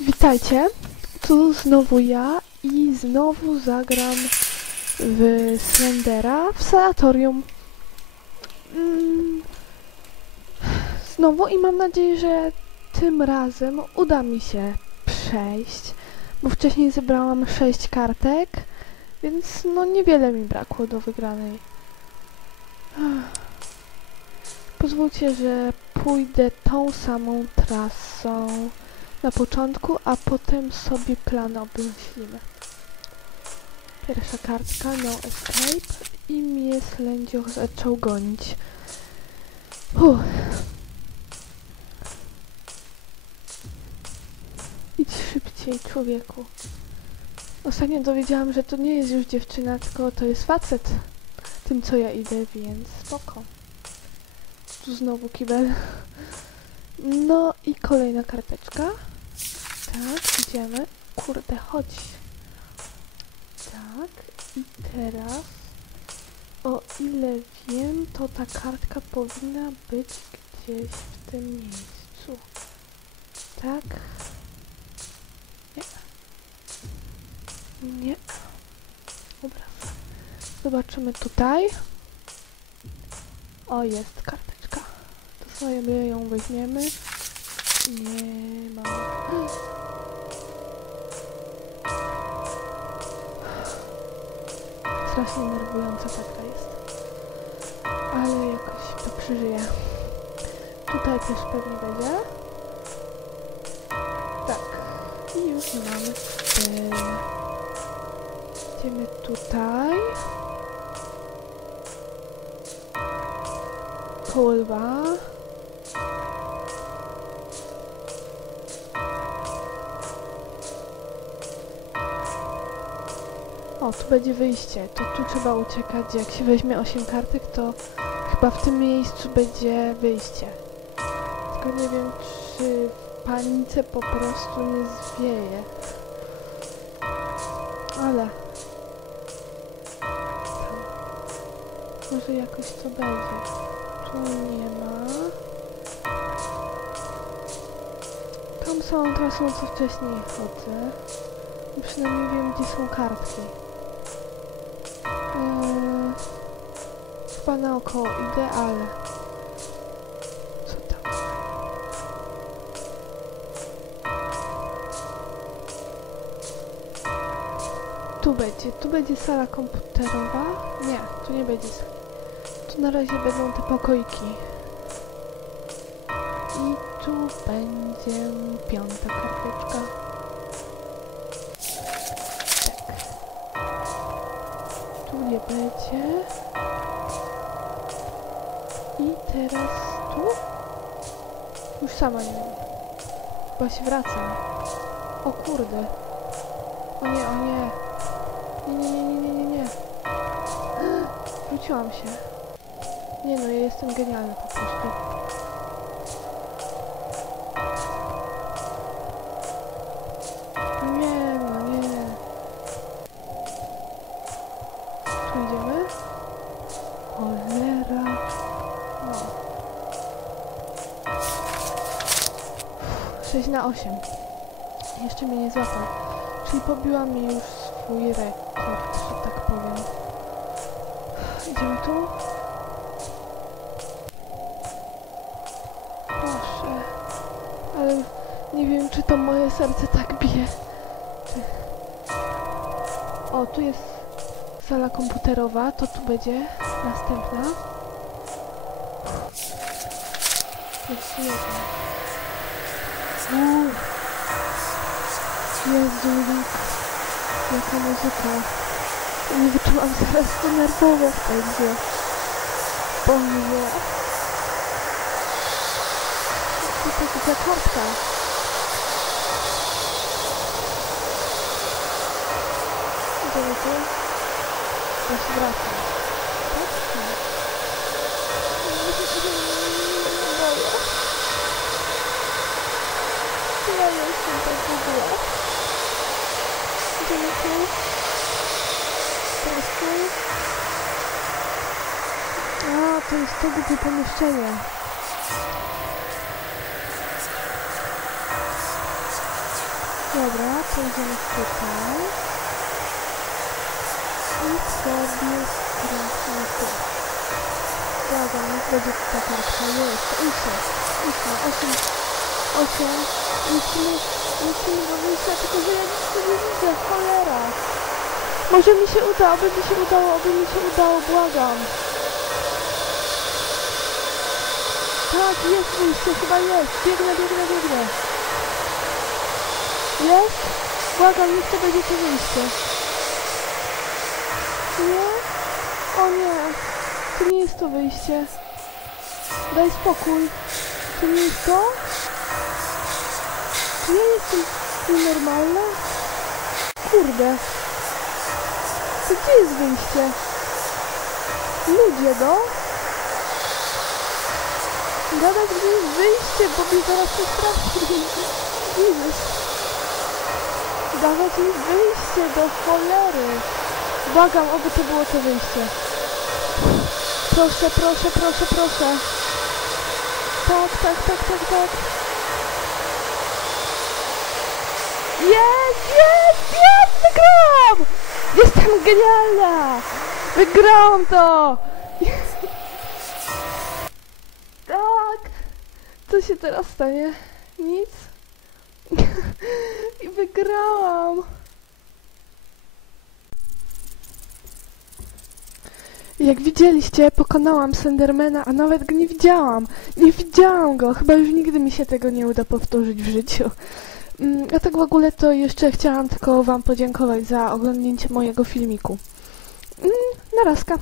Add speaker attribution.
Speaker 1: Witajcie, tu znowu ja i znowu zagram w Slendera w sanatorium. Mm, Znowu i mam nadzieję, że tym razem uda mi się przejść, bo wcześniej zebrałam 6 kartek, więc no niewiele mi brakło do wygranej. Pozwólcie, że pójdę tą samą trasą na początku, a potem sobie plan obmyślimy. Pierwsza kartka, no escape i mnie slędzioch zaczął gonić. Uff. Idź szybciej, człowieku. Ostatnio dowiedziałam, że to nie jest już dziewczyna, tylko to jest facet. Tym, co ja idę, więc spoko. Tu znowu kibel. No i kolejna karteczka. Tak, idziemy. Kurde, chodź. Tak, i teraz, o ile wiem, to ta kartka powinna być gdzieś w tym miejscu. Tak? Nie. Nie. Dobra. Zobaczymy tutaj. O, jest karteczka. To sobie ją weźmiemy. Nie ma. Strasznie nerwująca ta gra jest. Ale jakoś to przeżyję. Tutaj też pewnie będzie. Tak. I już mamy cztery. Idziemy tutaj. Koło. O, tu będzie wyjście. To tu trzeba uciekać. Jak się weźmie 8 kartek, to chyba w tym miejscu będzie wyjście. Tylko nie wiem, czy panice po prostu nie zwieje. Ale... Tam. Może jakoś to będzie. Tu nie ma. Tam są trasą, co wcześniej chodzę. I Przynajmniej wiem, gdzie są kartki. Eee, chyba naokoło idę, ale... Co tam? Tu będzie, tu będzie sala komputerowa. Nie, tu nie będzie sala. Tu na razie będą te pokoiki. I tu będzie piąta karteczka. Będzie. I teraz tu? Już sama nie wiem. Chyba się wracam. O kurde. O nie, o nie. Nie, nie, nie, nie, nie, nie, nie. Wróciłam się. Nie no, ja jestem genialna po prostu. 6 na 8. Jeszcze mnie nie złapał. Czyli pobiła mi już swój rekord, że tak powiem. Idziemy tu? Proszę. Ale nie wiem, czy to moje serce tak bije. O, tu jest sala komputerowa, to tu będzie następna. Jedna. Jezu, jaka muzyka. Wyczułam zaraz to nerwowo będzie. Boże. Co to jest za kartka? Ja się wracam. Tak? Nie. Boję. Ja ogóle. Idziemy tu. Teraz tu. A, to jest to głupie pomieszczenie. Dobra, to idziemy tutaj. I sobie skręcimy tu. Dobra, będzie ta kartka. Jest, idźmy, idźmy. Osiem, osiem. Musimy, musimy do wyjścia, tylko tu nie widzę, cholera. Może mi się uda, oby mi się udało, oby mi się udało, błagam. Tak, jest wyjście, chyba jest. Biegnę, biegnę, biegnę. Jest? Błagam, niech to będzie to wyjście. Nie? O nie. To nie jest to wyjście. Daj spokój. To nie jest to? Nie jest to nienormalne? Kurde. To gdzie jest wyjście? Ludzie, no? Gadać, gdzie jest wyjście, bo mi zaraz to strasznie. Jezus. Dawać mi wyjście do cholery. Błagam, oby to było to wyjście. Proszę, proszę, proszę, proszę. Tak, tak, tak, tak, tak. Jest, jest, jest! Wygrałam! Jestem genialna! Wygrałam to! Tak! Co się teraz stanie? Nic? I wygrałam! Jak widzieliście, pokonałam Slendermana, a nawet go nie widziałam. Nie widziałam go. Chyba już nigdy mi się tego nie uda powtórzyć w życiu. Mm, A tak w ogóle to jeszcze chciałam tylko wam podziękować za oglądnięcie mojego filmiku. Mm, Narazka.